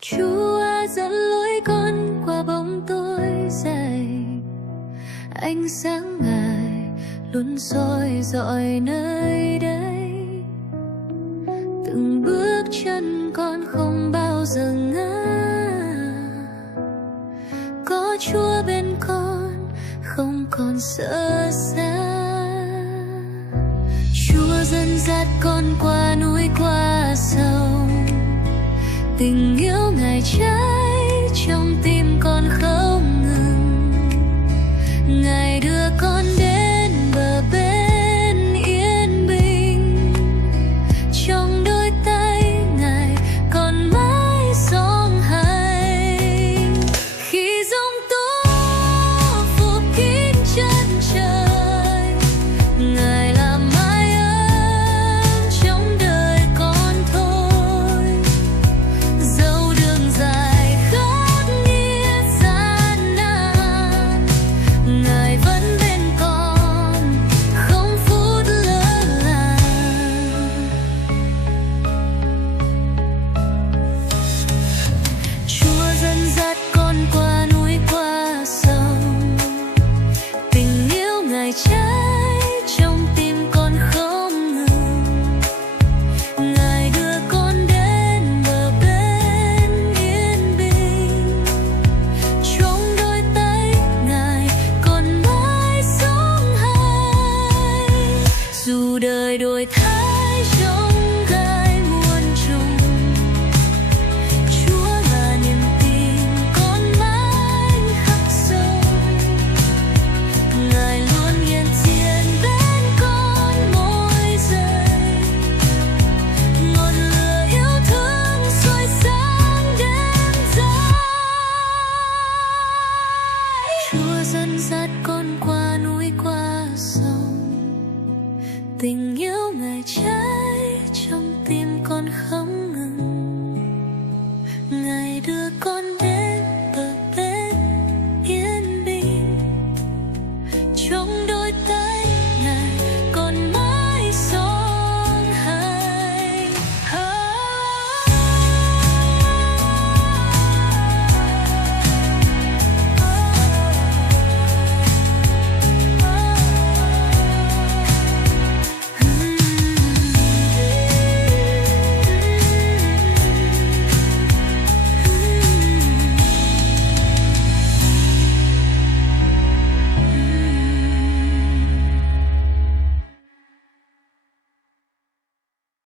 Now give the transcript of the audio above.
Chúa dẫn lối con qua bóng tối dày, ánh sáng Ngài luôn soi dọi nơi đây. Từng bước chân con không bao giờ ngã, có Chúa bên con không còn sợ xa. Chúa dẫn dắt con qua núi qua sông, tình yêu Ngài cháy trong tim con không